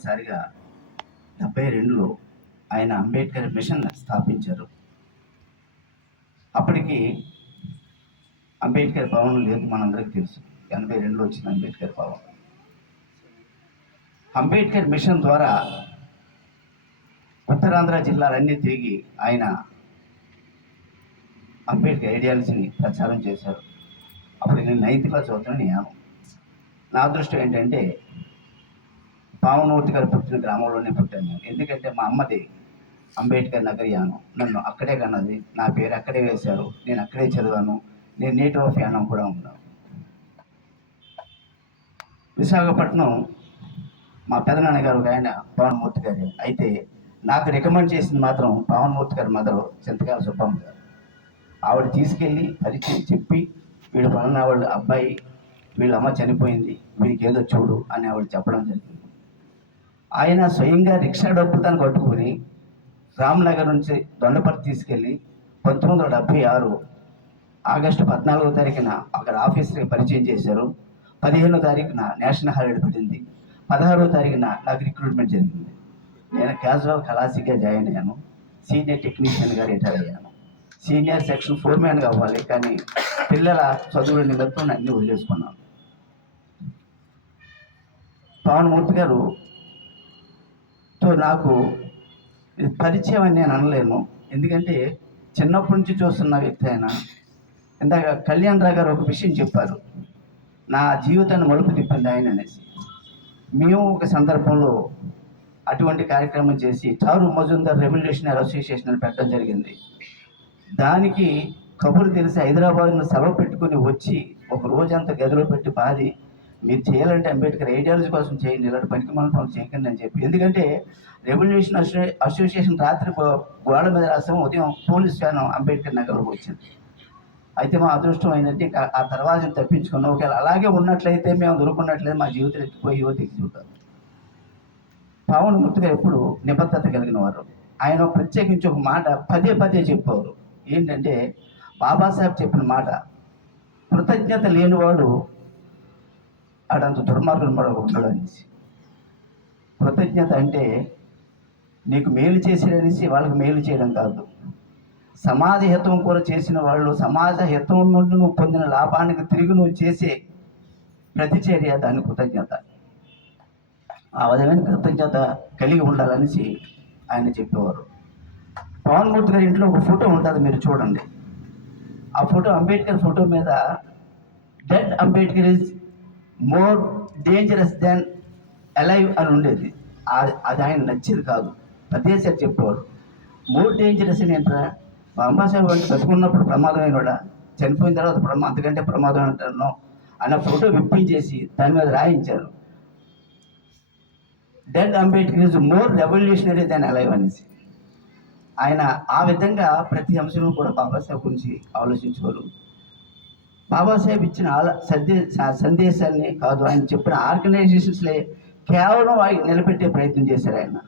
మొట్టమొదటిసారిగా డెబ్బై రెండులో ఆయన అంబేద్కర్ మిషన్ స్థాపించారు. అప్పటికి అంబేద్కర్ భవన్ లేదు మనందరికీ తెలుసు. ఎనభై రెండులో వచ్చింది అంబేద్కర్ భవన్. అంబేద్కర్ మిషన్ ద్వారా ఉత్తరాంధ్ర జిల్లాలన్నీ తిరిగి ఆయన అంబేద్కర్ ఐడియాలజీని ప్రచారం చేశారు. అప్పుడు నేను నైన్త్ క్లాస్ చదువుతున్న నేను. నా అదృష్టం ఏంటంటే పావనమూర్తి గారు పుట్టిన గ్రామంలోనే పుట్టాను. ఎందుకంటే మా అమ్మది అంబేద్కర్ నగర్ నన్ను అక్కడే కన్నది. నా పేరు అక్కడే వేశారు. నేను అక్కడే చదివాను. నేను నేటివ్ ఆఫ్ యానం కూడా ఉన్నాను. విశాఖపట్నం మా పెదనాన్నగారు ఒక ఆయన పవన్మూర్తి గారు. అయితే నాకు రికమెండ్ చేసింది మాత్రం పవన్మూర్తి గారి మదర్ చింతకాల సుబ్బమ్మ గారు. ఆవిడ తీసుకెళ్ళి పరిచయం చెప్పి వీడు పలానా వాళ్ళ అబ్బాయి వీళ్ళ అమ్మ చనిపోయింది. వీడికి ఏదో చూడు అని ఆవిడ చెప్పడం జరిగింది. ఆయన స్వయంగా రిక్షా డబ్బుతాను కట్టుకుని రామ్నగర్ నుంచి దొండపర్తి తీసుకెళ్ళి పంతొమ్మిది వందల డెబ్భై ఆరు ఆగస్టు పద్నాలుగో తారీఖున అక్కడ ఆఫీసర్కి పరిచయం చేశారు. పదిహేనో తారీఖున నేషనల్ హాలిడే పడింది పదహారో తారీఖున నాకు రిక్రూట్మెంట్ జరిగింది. నేను క్యాజువల్ కళాసిగా జాయిన్ అయ్యాను. సీనియర్ టెక్నీషియన్గా రిటైర్ అయ్యాను. సీనియర్ సెక్షన్ ఫోర్ మ్యాన్గా అవ్వాలి కానీ పిల్లల చదువుల నిమిత్తం అన్నీ వదిలేసుకున్నాను. పవన్ మూర్తి గారు నాకు ఇది పరిచయం అని నేను అనలేను. ఎందుకంటే చిన్నప్పటి నుంచి చూస్తున్న వ్యక్తి ఆయన. ఇందాక కళ్యాణ్ రావు గారు ఒక విషయం చెప్పారు. నా జీవితాన్ని మలుపు తిప్పింది ఆయన అనేసి. మేము ఒక సందర్భంలో అటువంటి కార్యక్రమం చేసి చారు మజుందర్ రెవల్యూషనరీ అసోసియేషన్ అని పెట్టడం జరిగింది. దానికి కబురు తెలిసి హైదరాబాద్ను సెలవు పెట్టుకుని వచ్చి ఒక రోజంతా గదిలో పెట్టి బాది మీరు చేయాలంటే అంబేద్కర్ ఐడియాలజీ కోసం చేయండి ఇలాంటి పనికి మనం పనులు చేయకండి అని చెప్పి. ఎందుకంటే రెవల్యూషన్ అసో అసోసియేషన్ రాత్రి గోడ మీద రాసాం ఉదయం పోలీస్ వ్యాన్ అంబేద్కర్ నగర్లోకి వచ్చింది. అయితే మా అదృష్టం ఏంటంటే ఆ తర్వాత తప్పించుకున్నాం. ఒకవేళ అలాగే ఉన్నట్లయితే మేము దొరుకున్నట్లయితే మా జీవితం ఎక్కిపోయి యువతకి చూద్దాం పవన్ గుర్తుగా ఎప్పుడు నిబద్ధత కలిగిన వారు. ఆయన ప్రత్యేకించి ఒక మాట పదే పదే చెప్పేవారు. ఏంటంటే బాబాసాహెబ్ చెప్పిన మాట కృతజ్ఞత లేనివాడు ఆడంత దుర్మార్గం మరొక అనేసి. కృతజ్ఞత అంటే నీకు మేలు చేసేదనేసి వాళ్ళకి మేలు చేయడం కాదు. సమాజ హితం కూడా చేసిన వాళ్ళు సమాజ హితం నుండి నువ్వు పొందిన లాభానికి తిరిగి నువ్వు చేసే ప్రతిచర్య దాని కృతజ్ఞత. ఆ విధమైన కృతజ్ఞత కలిగి ఉండాలనేసి ఆయన చెప్పేవారు. పవన్మూర్తి గారి ఇంట్లో ఒక ఫోటో ఉంటుంది మీరు చూడండి. ఆ ఫోటో అంబేద్కర్ ఫోటో మీద dead Ambedkar is more dangerous than alive అని ఉండేది. అది ఆయన నచ్చేది కాదు. పదేసారి చెప్పేవారు. మోర్ డేంజరస్ అని ఏంట్రా? మా అంబాసాహెబ్ అంటే బతుకున్నప్పుడు ప్రమాదమైన వాడా? చనిపోయిన తర్వాత ప్రమా అంతకంటే ప్రమాదం అంటాను అన్న ఫోటో విప్పించేసి దాని మీద రాయించారు. Dead Ambedkar is more revolutionary than alive అనేసి. ఆయన ఆ విధంగా ప్రతి అంశంలో కూడా బాబాసాహెబ్ గురించి ఆలోచించేవారు. బాబాసాహెబ్ ఇచ్చిన ఆల సందే సందేశాన్ని కాదు. ఆయన చెప్పిన ఆర్గనైజేషన్స్లే కేవలం ఆయన నిలబెట్టే ప్రయత్నం చేశారు ఆయన.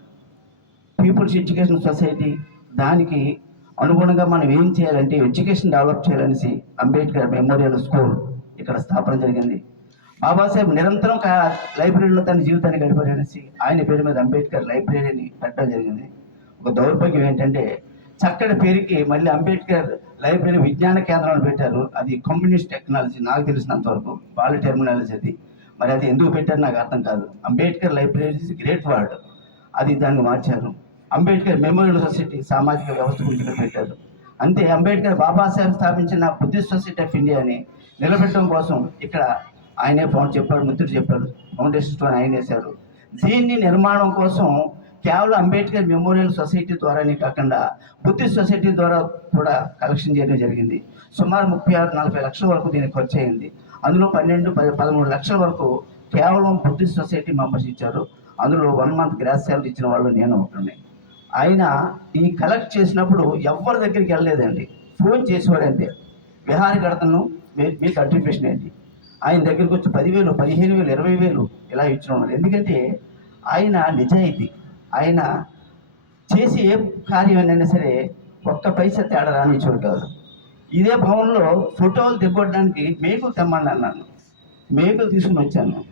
పీపుల్స్ ఎడ్యుకేషన్ సొసైటీ దానికి అనుగుణంగా మనం ఏం చేయాలంటే ఎడ్యుకేషన్ డెవలప్ చేయాలనేసి అంబేద్కర్ మెమోరియల్ స్కూల్ ఇక్కడ స్థాపన జరిగింది. బాబాసాహెబ్ నిరంతరం లైబ్రరీలో తన జీవితాన్ని గడిపారనేసి ఆయన పేరు మీద అంబేద్కర్ లైబ్రరీని పెట్టడం జరిగింది. ఒక దౌర్భాగ్యం ఏంటంటే చక్కటి పేరుకి మళ్ళీ అంబేద్కర్ లైబ్రరీ విజ్ఞాన కేంద్రాన్ని పెట్టారు. అది కమ్యూనిస్ట్ టెక్నాలజీ నాకు తెలిసినంత వరకు. వాళ్ళ టెర్మినాలజీ అది. మరి అది ఎందుకు పెట్టారు నాకు అర్థం కాదు. Ambedkar library is great word అది దాన్ని మార్చారు. అంబేద్కర్ మెమోరియల్ సొసైటీ సామాజిక వ్యవస్థ గురించి పెట్టారు. అంతే అంబేద్కర్ బాబాసాహెబ్ స్థాపించిన బుద్ధిస్ట్ సొసైటీ ఆఫ్ ఇండియాని నిలబెట్టడం కోసం ఇక్కడ ఆయనే ఫౌండ్ చెప్పారు మిత్రుడు చెప్పారు ఫౌండేషన్ స్టోన్ ఆయన వేశారు. దీన్ని నిర్మాణం కోసం కేవలం అంబేద్కర్ మెమోరియల్ సొసైటీ ద్వారానే కాకుండా బుద్ధి సొసైటీ ద్వారా కూడా కలెక్షన్ చేయడం జరిగింది. సుమారు ముప్పై ఆరు నలభై లక్షల వరకు దీనికి ఖర్చు అయింది. అందులో పన్నెండు పది పదమూడు లక్షల వరకు కేవలం బుద్ధి సొసైటీ మెంబర్స్ ఇచ్చారు. అందులో వన్ మంత్ గ్రాస్ శాలరీ ఇచ్చిన వాళ్ళు నేను ఒకటి ఆయన ఈ కలెక్ట్ చేసినప్పుడు ఎవరి దగ్గరికి వెళ్ళలేదండి. ఫోన్ చేసేవాడంతే విహారీ కడతను మీ- మీ కంట్రిబ్యూషన్ ఏంటి? ఆయన దగ్గరికి వచ్చి పదివేలు పదిహేను వేలు ఇరవై వేలు ఇలా ఇచ్చిన ఉన్నారు ఎందుకంటే ఆయన నిజాయితీ. ఆయన చేసి ఏ కార్యమైనా సరే ఒక్క పైసా తేడా రానిచ్చాడు కాదు ఇదే భవన్లో ఫోటోలు దిగొట్టడానికి మేకులు తెమ్మండి అన్నాను. మేకులు తీసుకుని వచ్చాను.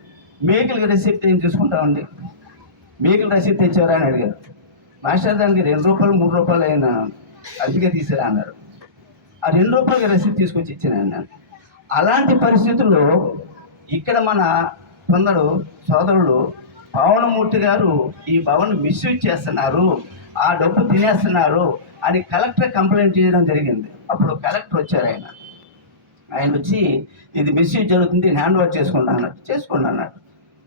మేకులకి రెసిప్ట్ ఏం తీసుకుంటామండి? మేకులు రసీదు తెచ్చారా అని అడిగారు. మాస్టర్ దానికి రెండు రూపాయలు మూడు రూపాయలు అయిన అందుకే తీసిరా అన్నారు. ఆ రెండు రూపాయలకి రసీదు తీసుకొచ్చి ఇచ్చాను అన్నాను. అలాంటి పరిస్థితుల్లో ఇక్కడ మన కొందరు సోదరులు పవనమూర్తి గారు ఈ భవన్ మిస్యూజ్ చేస్తున్నారు ఆ డబ్బు తినేస్తున్నారు అని కలెక్టర్ కంప్లైంట్ చేయడం జరిగింది. అప్పుడు కలెక్టర్ వచ్చారు ఆయన. ఆయన వచ్చి ఇది మిస్యూజ్ జరుగుతుంది హ్యాండ్ ఓవర్ చేసుకుంటా అన్నట్టు. చేసుకోండి అన్నాడు.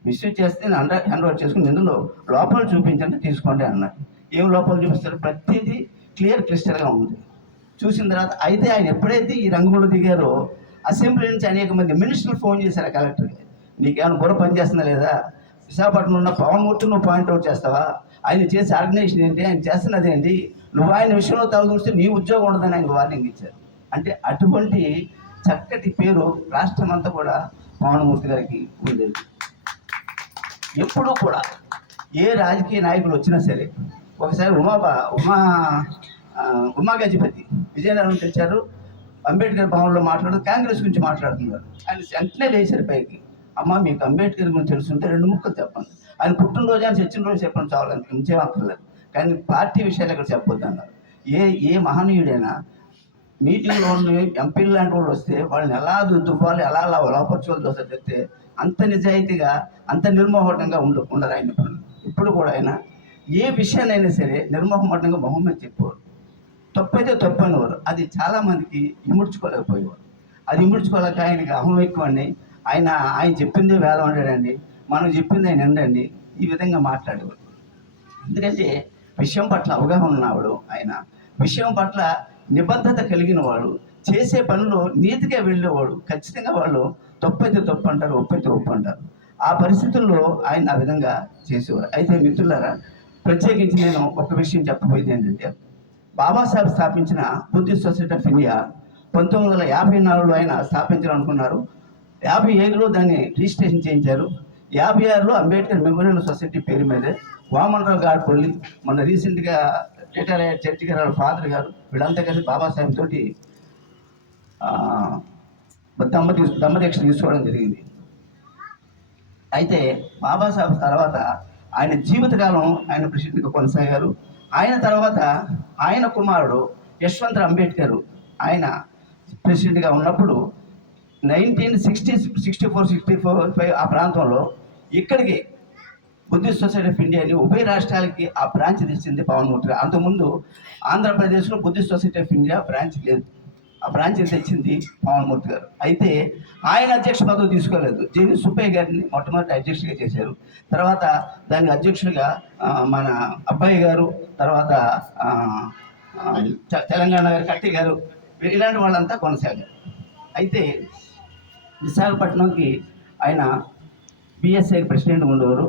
మిస్యూజ్ చేస్తే నేను అండర్ హ్యాండ్ ఓవర్ చేసుకుని ఇందులో లోపాలు చూపించండి తీసుకోండి అన్నాడు. ఏం లోపాలు చూపిస్తారు? ప్రతిదీ క్లియర్ క్రిస్టల్గా ఉంది. చూసిన తర్వాత అయితే ఆయన ఎప్పుడైతే ఈ రంగంలో దిగారో అసెంబ్లీ నుంచి అనేక మంది మినిస్టర్లు ఫోన్ చేశారు కలెక్టర్కి. నీకేమైనా బుర్ర పనిచేస్తుందా లేదా? విశాఖపట్నంలో ఉన్న పవన్మూర్తి నువ్వు పాయింట్అవుట్ చేస్తావా? ఆయన చేసే ఆర్గనైజేషన్ ఏంటి? ఆయన చేస్తున్నది ఏంటి? నువ్వు ఆయన విషయంలో తలదూస్తే నీ ఉద్యోగం ఉండదని ఆయన వార్నింగ్ ఇచ్చారు. అంటే అటువంటి చక్కటి పేరు రాష్ట్రం అంతా కూడా పవనమూర్తి గారికి ఉండేది ఎప్పుడూ కూడా ఏ రాజకీయ నాయకులు వచ్చినా సరే ఒకసారి ఉమాబా ఉమా ఉమా గజపతి విజయనగరం తెచ్చారు. అంబేద్కర్ భవన్లో మాట్లాడుతూ కాంగ్రెస్ గురించి మాట్లాడుతున్నారు. ఆయన వెంటనే లేచారు పైకి. అమ్మ మీకు అంబేద్కర్ గురించి తెలుసుంటే రెండు ముక్కలు చెప్పండి. ఆయన పుట్టినరోజు అని చచ్చిన రోజు చెప్పండి చాలు అంత ఇంకేం అక్కర్లేదు కానీ పార్టీ విషయాలు ఇక్కడ చెప్పొద్దు అన్నారు. ఏ ఏ మహనీయుడైనా మీటింగ్లో ఉన్న ఎంపీలు లాంటి వాళ్ళు వస్తే వాళ్ళని ఎలా దువ్వాలి ఎలా అలా లోపరచుకోవాలి దోశ చెప్తే అంత నిజాయితీగా అంత నిర్మోహటంగా ఉండు ఉండరు ఆయన ఇప్పుడు. ఇప్పుడు కూడా ఆయన ఏ విషయాన్నైనా సరే నిర్మోహమాటంగా మొహం మీద చెప్పేవారు తప్పైతే తప్పు అనేవారు అది చాలామందికి ఇముడ్చుకోలేకపోయేవారు అది ఇముడ్చుకోలేక ఆయనకి అహం ఎక్కువండి ఆయన ఆయన చెప్పిందే వేల ఉండడండి మనం చెప్పింది ఆయన ఉండండి ఈ విధంగా మాట్లాడేవాడు ఎందుకంటే విషయం పట్ల అవగాహన ఉన్నవాడు ఆయన. విషయం పట్ల నిబద్ధత కలిగిన వాడు. చేసే పనులు నీతిగా వెళ్ళేవాడు. ఖచ్చితంగా వాళ్ళు తప్పైతే తప్పు అంటారు ఒప్పైతే ఒప్పు అంటారు. ఆ పరిస్థితుల్లో ఆయన ఆ విధంగా చేసేవారు. అయితే మిత్రులారా ప్రత్యేకించి నేను ఒక విషయం చెప్పబోయేది ఏంటంటే బాబాసాహెబ్ స్థాపించిన బుద్ధిస్ట్ సొసైటీ ఆఫ్ ఇండియా పంతొమ్మిది వందల యాభై నాలుగులో ఆయన స్థాపించాలనుకున్నారు. యాభై ఏడులో దాన్ని రిజిస్ట్రేషన్ చేయించారు. యాభై ఆరులో అంబేద్కర్ మెమోరియల్ సొసైటీ పేరు మీదే వామనరావు గారిపల్లి మన రీసెంట్గా రిటైర్ అయ్యే చర్చి గారు ఫాదర్ గారు వీళ్ళంతా కలిసి బాబాసాహెబ్ తోటి ఆ, దమ్మ దమ్మదీక్ష తీసుకోవడం జరిగింది. అయితే బాబాసాహెబ్ తర్వాత ఆయన జీవితకాలం ఆయన ప్రెసిడెంట్గా కొనసాగారు. ఆయన తర్వాత ఆయన కుమారుడు యశ్వంత్ అంబేద్కర్ ఆయన ప్రెసిడెంట్గా ఉన్నప్పుడు nineteen sixty sixty four sixty four five ఆ ప్రాంతంలో ఇక్కడికి బుద్ధిస్ట్ సొసైటీ ఆఫ్ ఇండియాని ఉభయ రాష్ట్రాలకి ఆ బ్రాంచ్ తెచ్చింది పవన్మూర్తి గారు అంతకుముందు ఆంధ్రప్రదేశ్లో Buddhist society of India branch లేదు. ఆ బ్రాంచ్ తెచ్చింది పవన్మూర్తి గారు. అయితే ఆయన అధ్యక్ష పదవి తీసుకోలేదు. జేవి సుబ్బయ్య గారిని మొట్టమొదటి అధ్యక్షుడిగా చేశారు. తర్వాత దాని అధ్యక్షుడిగా మన అబ్బాయి గారు తర్వాత తెలంగాణ గారు కట్టి గారు ఇలాంటి వాళ్ళంతా కొనసాగారు. అయితే విశాఖపట్నంకి ఆయన బిఎస్ఐ ప్రెసిడెంట్ ఉండేవారు.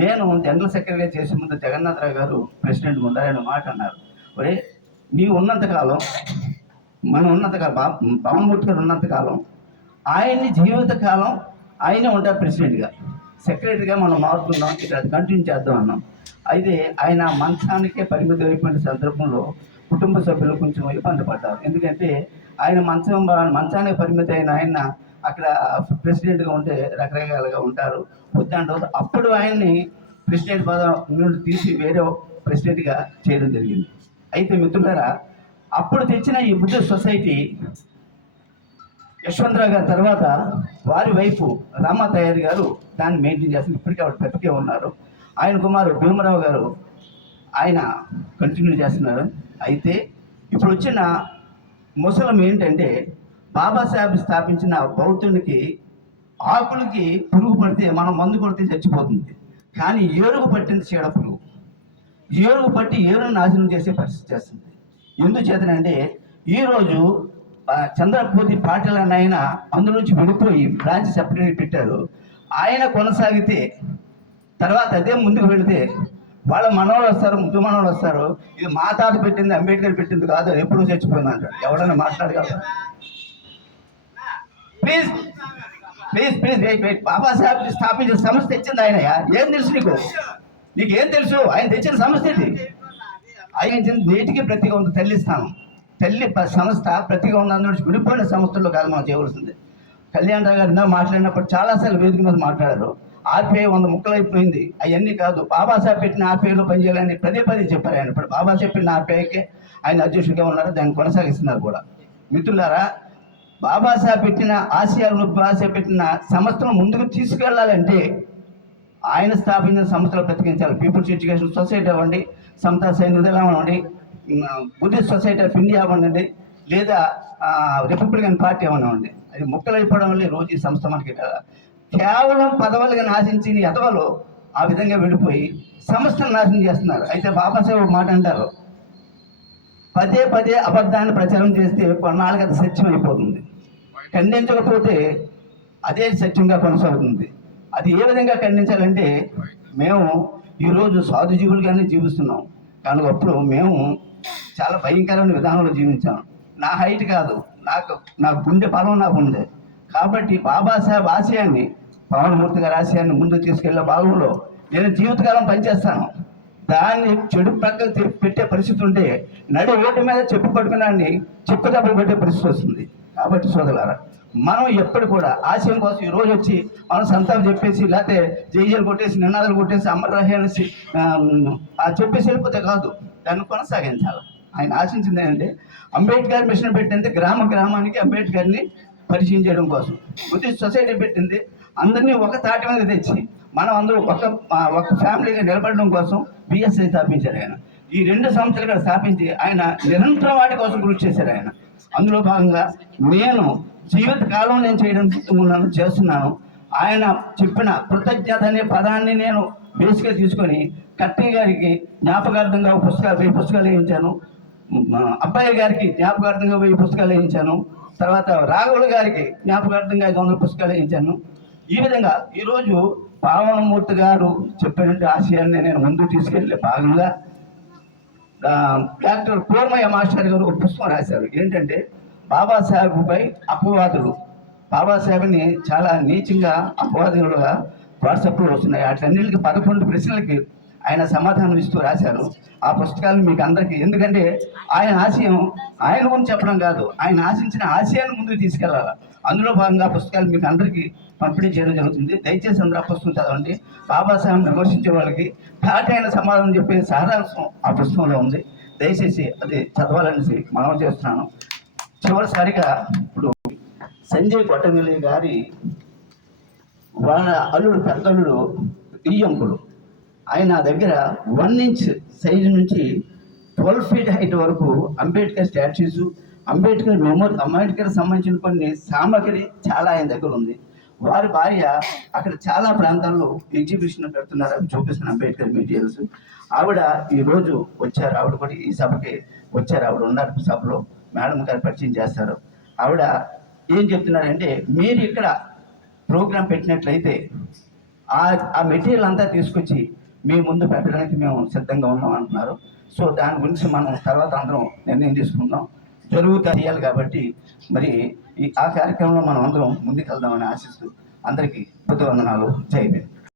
నేను జనరల్ సెక్రటరీ చేసే ముందు జగన్నాథరావు గారు ప్రెసిడెంట్ ఉండారు మాట అన్నారు. ఒరే నీవు ఉన్నంతకాలం మనం ఉన్నంతకాలం బా పవన్మూర్తి గారు ఉన్నంతకాలం ఆయన్ని జీవితకాలం ఆయనే ఉంటారు ప్రెసిడెంట్గా. సెక్రటరీగా మనం మారుతున్నాం ఇక్కడ కంటిన్యూ చేద్దాం అన్నాం. అయితే ఆయన మంచానికే పరిమితం అయిపోయిన సందర్భంలో కుటుంబ సభ్యులు కొంచెం ఇబ్బంది పడ్డారు. ఎందుకంటే ఆయన మంచం మంచానికి పరిమితి అయిన ఆయన అక్కడ ప్రెసిడెంట్గా ఉంటే రకరకాలుగా ఉంటారు. వద్దంటారు అప్పుడు ఆయన్ని ప్రెసిడెంట్ పదం నుండి తీసి వేరే ప్రెసిడెంట్గా చేయడం జరిగింది. అయితే మిత్రులారా అప్పుడు తెచ్చిన ఈ బుద్ధ సొసైటీ యశ్వంతరావు గారి తర్వాత వారి వైపు రామా తయారు గారు దాన్ని మెయింటైన్ చేస్తున్న ఇప్పటికీ ఆవిడ బ్రతికే ఉన్నారు. ఆయన కుమారు భీమరావు గారు ఆయన కంటిన్యూ చేస్తున్నారు. అయితే ఇప్పుడు వచ్చిన ముసలం ఏంటంటే బాబాసాహెబ్ స్థాపించిన బౌద్ధునికి ఆకులకి పురుగు పడితే మనం మందు కొడితే చచ్చిపోతుంది. కానీ ఏరుగు పట్టింది చీడ పురుగు. ఏరుగు పట్టి ఏరుని నాశనం చేసే పరిస్థితి చేస్తుంది. ఎందుచేతనంటే ఈరోజు చంద్రపూర్తి పాటిల్ అన్న ఆయన అందులో నుంచి విడిపోయి బ్రాంచ్ సెపరేట్ పెట్టారు. ఆయన కొనసాగితే తర్వాత అదే ముందుకు వెళితే వాళ్ళ మనవాళ్ళు వస్తారు ముద్దు మనవాళ్ళు వస్తారు. ఇది మా తాత పెట్టింది అంబేద్కర్ పెట్టింది కాదు ఎప్పుడూ చచ్చిపోయింది అంటారు ఎవడన్నా మాట్లాడగలరా? Please please please wait wait Babasaheb స్థాపించిన సంస్థ తెచ్చింది ఆయన ఏం తెలుసు నీకు నీకు ఏం తెలుసు ఆయన తెచ్చిన సంస్థ ఇది ఆయన ఇచ్చిన నీటికి ప్రతిగా ఉంది తల్లి స్థానం తల్లి సంస్థ ప్రతిగా ఉంది అందులో విడిపోయిన సంస్థల్లో కాదు మనం చేయవలసింది కళ్యాణ్ రావు గారు ఇందాక మాట్లాడినప్పుడు చాలాసార్లు వేదిక మీద మాట్లాడారు ఆర్పిఐ వంద ముక్కలు అయిపోయింది అవన్నీ కాదు బాబాసాహెబ్ పెట్టిన ఆర్పిఐలో పనిచేయాలని పదే పదే చెప్పారు ఆయన ఇప్పుడు బాబాసాహెబ్ పెట్టిన ఆర్పిఐకి ఆయన అధ్యక్షుడిగా ఉన్నారు దాన్ని కొనసాగిస్తున్నారు కూడా మిత్రులారా బాబాసాహెబ్ పెట్టిన ఆసియాలను బాబాసాహెబ్ పెట్టిన సంస్థను ముందుకు తీసుకెళ్ళాలంటే ఆయన స్థాపించిన సంస్థలు బ్రతికించాలి పీపుల్స్ ఎడ్యుకేషన్ సొసైటీ అవ్వండి సమతా సైనికులు అవ్వండి బుద్ధిస్ట్ సొసైటీ ఆఫ్ ఇండియా అవ్వండి లేదా రిపబ్లికన్ పార్టీ అవ్వనివ్వండి అది ముక్కలైపోవడం వల్ల రోజు ఈ సంస్థ మనకి కేవలం పదవులుగా నాశించిన ఎదవలు ఆ విధంగా వెళ్ళిపోయి సంస్థను నాశనం చేస్తున్నారు. అయితే బాబాసాహెబ్ ఒక మాట అంటారు పదే పదే అబద్ధాన్ని ప్రచారం చేస్తే కొన్నాళ్ళకి అది సత్యం అయిపోతుంది ఖండించకపోతే అదే సత్యంగా కొనసాగుతుంది. అది ఏ విధంగా ఖండించాలంటే మేము ఈరోజు సాధు జీవులుగానే జీవిస్తున్నాం. కానీ అప్పుడు మేము చాలా భయంకరమైన విధానంలో జీవించాం. నా హైట్ కాదు నాకు నా గుండె బలం నాకు ఉంది. కాబట్టి బాబాసాహెబ్ ఆశయాన్ని పవనమూర్తి గారి ఆశయాన్ని ముందుకు తీసుకెళ్ళే భాగంలో నేను జీవితకాలం పనిచేస్తాను. దాన్ని చెడు ప్రక్కన పెట్టే పరిస్థితి ఉంటే నడి ఓటు మీద చెప్పు పట్టుకున్నాన్ని చెప్పు దెబ్బలు పెట్టే పరిస్థితి వస్తుంది. కాబట్టి సోదరులారా మనం ఎప్పుడు కూడా ఆశయం కోసం ఈ రోజు వచ్చి మనం సంతాపం చెప్పేసి లేకపోతే జైజీలు కొట్టేసి నినాదాలు కొట్టేసి అమర్రాహి చెప్పేసి వెళ్ళిపోతే కాదు దాన్ని కొనసాగించాలి. ఆయన ఆశించింది ఏంటంటే అంబేద్కర్ మిషన్ పెట్టింది గ్రామ గ్రామానికి అంబేద్కర్ని పరిచయం చేయడం కోసం. బుద్ధిస్ట్ సొసైటీ పెట్టింది అందరినీ ఒక తాటి మీద తెచ్చి మనం అందరూ ఒక ఒక ఫ్యామిలీగా నిలబడడం కోసం బిఎస్ఐ స్థాపించారు ఆయన. ఈ రెండు సంస్థలు ఇక్కడ స్థాపించి ఆయన నిరంతరం వాటి కోసం కృషి చేశారు ఆయన. అందులో భాగంగా నేను జీవిత కాలం నేను చేయడం ఉన్నాను చేస్తున్నాను. ఆయన చెప్పిన కృతజ్ఞత అనే పదాన్ని నేను బేసిక్గా తీసుకొని కట్టి గారికి జ్ఞాపకార్థంగా పుస్తకాలు వెయ్యి పుస్తకాలు వేయించాను. అబ్బాయి గారికి జ్ఞాపకార్థంగా వెయ్యి పుస్తకాలు వేయించాను. తర్వాత రాఘవులు గారికి జ్ఞాపకార్థంగా ఐదు వందల పుస్తకాలు వేయించాను. ఈ విధంగా ఈరోజు పావనమూర్తి గారు చెప్పినటువంటి ఆశయాన్ని నేను ముందుకు తీసుకెళ్ళే భాగంగా డాక్టర్ పూర్మయ్య మాస్టర్ గారు ఒక పుస్తకం రాశారు. ఏంటంటే బాబాసాహెబ్పై అపవాదులు బాబాసాహెబ్ని చాలా నీచంగా అపవాదులుగా వాట్సాప్లో వస్తున్నాయి. వాటన్నింటికి పదకొండు ప్రశ్నలకి ఆయన సమాధానం ఇస్తూ రాశారు. ఆ పుస్తకాలు మీకు అందరికీ. ఎందుకంటే ఆయన ఆశయం ఆయన గురించి చెప్పడం కాదు. ఆయన ఆశించిన ఆశయాన్ని ముందుకు తీసుకెళ్ళాలి? అందులో భాగంగా పుస్తకాలు మీకు అందరికీ పంపిణీ చేయడం జరుగుతుంది. దయచేసి అందరూ ఆ పుస్తకం చదవండి. బాబాసాహెబ్ విమర్శించే వాళ్ళకి ఘాటైన సమాధానం చెప్పే సారాంశం ఆ పుస్తకంలో ఉంది. దయచేసి అది చదవాలనేసి మనం చేస్తున్నాను. చివరిసారిగా ఇప్పుడు సంజయ్ కొట్టమిల్లి గారి వాళ్ళ అల్లుడు పెద్దల్లుడు ఇయ్యంకుడు ఆయన నా దగ్గర వన్ ఇంచ్ సైజు నుంచి ట్వెల్వ్ ఫీట్ హైట్ వరకు అంబేద్కర్ స్టాచ్యూస్ అంబేద్కర్ మెమోరీ అంబేద్కర్ సంబంధించిన కొన్ని సామగ్రి చాలా ఆయన దగ్గర ఉంది. వారి భార్య అక్కడ చాలా ప్రాంతాల్లో ఎగ్జిబిషన్ పెడుతున్నారు. అవి చూపిస్తున్న అంబేద్కర్ మెటీరియల్స్ ఆవిడ ఈరోజు వచ్చారు. ఆవిడ కూడా ఈ సభకి వచ్చారు. ఆవిడ ఉన్నారు సభలో. మేడం గారు పరిచయం చేస్తారు. ఆవిడ ఏం చెప్తున్నారంటే మీరు ఇక్కడ ప్రోగ్రాం పెట్టినట్లయితే ఆ ఆ మెటీరియల్ అంతా తీసుకొచ్చి మీ ముందు పెట్టడానికి మేము సిద్ధంగా ఉన్నాం అంటున్నారు. సో దాని గురించి మనం తర్వాత అందరం నిర్ణయం తీసుకుందాం. జరుగుతా చేయాలి కాబట్టి మరి ఈ ఆ కార్యక్రమంలో మనం అందరం ముందుకెళ్దామని ఆశిస్తూ అందరికీ కృతవందనాలు వందనాలు. జై